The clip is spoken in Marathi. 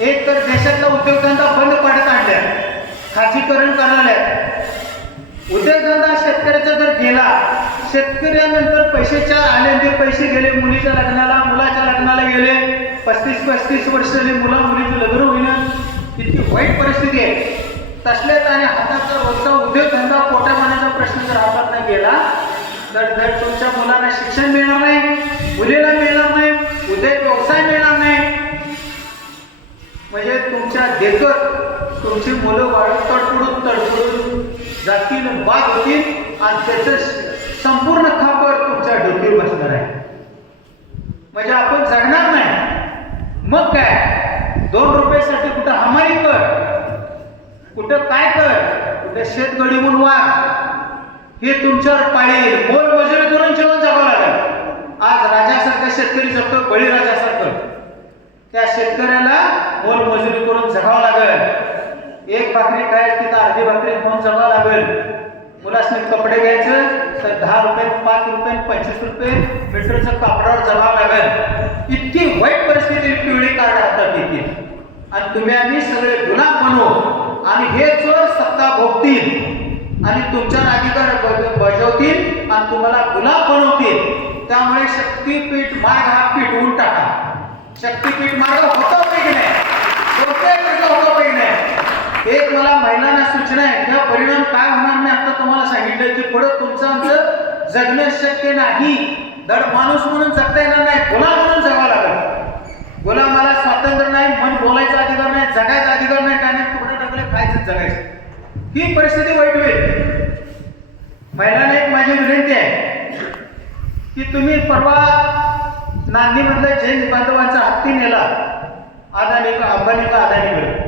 एक तर देशातला उद्योगधंदा बंद पाडत आणल्या. खाजगीकरण करणाऱ्या उद्योगधंदा शेतकऱ्याचा जर गेला शेतकऱ्यानंतर पैशाच्या चार आले ते पैसे गेले मुलीच्या लग्नाला मुलाच्या लग्नाला गेले पस्तीस पस्तीस वर्षाची मुला मुलीचं लग्न होईना. इतकी वाईट परिस्थिती आहे. तसल्यात आणि हाताचा रोजचा उद्योगधंदा पोटा पाण्याचा प्रश्न देखत तुमची मुलं वाढत तडफडून तडफडून जातील बाद होतील आणि त्याचं संपूर्ण खापर तुमच्या डोक्यावर बसणार आहे. म्हणजे आपण जगणार नाही. मग काय? दोन रुपयासाठी कुठं हमारी कर. कुठं काय कर? कुठं शेतगडी म्हणून वाघ. हे तुमच्यावर पाळील. मोल मजुरी करून जेवण जगावं लागेल. आज राजासारखा शेतकरी जगतो बळीराजासारखं. त्या शेतकऱ्याला मोल मजुरी करून जगावं लागेल. एक भाकरी काय तिथं अर्धी भाकरी खाऊन जगावं लागेल. मुलासनी कपडे घ्यायचं तर दहा रुपये पाच रुपये पंचवीस रुपये मीटरचं कापडावर जगावं लागेल. इतकी वाईट परिस्थिती पिवळी कार्ड हातात येते. आणि तुम्ही आम्ही सगळे गुलाम बनवू आणि हे चोर सत्ता भोगतील. आणि तुमच्या अधिकार बज- बजावतील आणि तुम्हाला गुलाब बनवतील. त्यामुळे शक्तीपीठ मार्ग हा पिटवून टाका. शक्तीपीठ मार्ग होतो की नाही? प्रत्येक होता होतो नाही एक मला महिलांना सूचना आहे किंवा परिणाम काय होणार नाही? आता तुम्हाला सांगितलं की पुढे तुमचं आमचं जगणं शक्य नाही. धड माणूस म्हणून जगता येणार नाही गुलाम म्हणून जगावं लागेल. गुलामाला स्वातंत्र्य नाही मन बोलायचा अधिकार नाही जगायचा अधिकार नाही काय नाही तुकडे टाकले खायचं जगायचं. ही परिस्थिती वाईट होईल. महिलांना एक माझी विनंती आहे की तुम्ही परवा नांदीमधल्या जैन बांधवांचा हत्ती ಆದಾನಿಗೂ ಅಂಬಾನಿಗೂ ಅದಾನಿಗಳು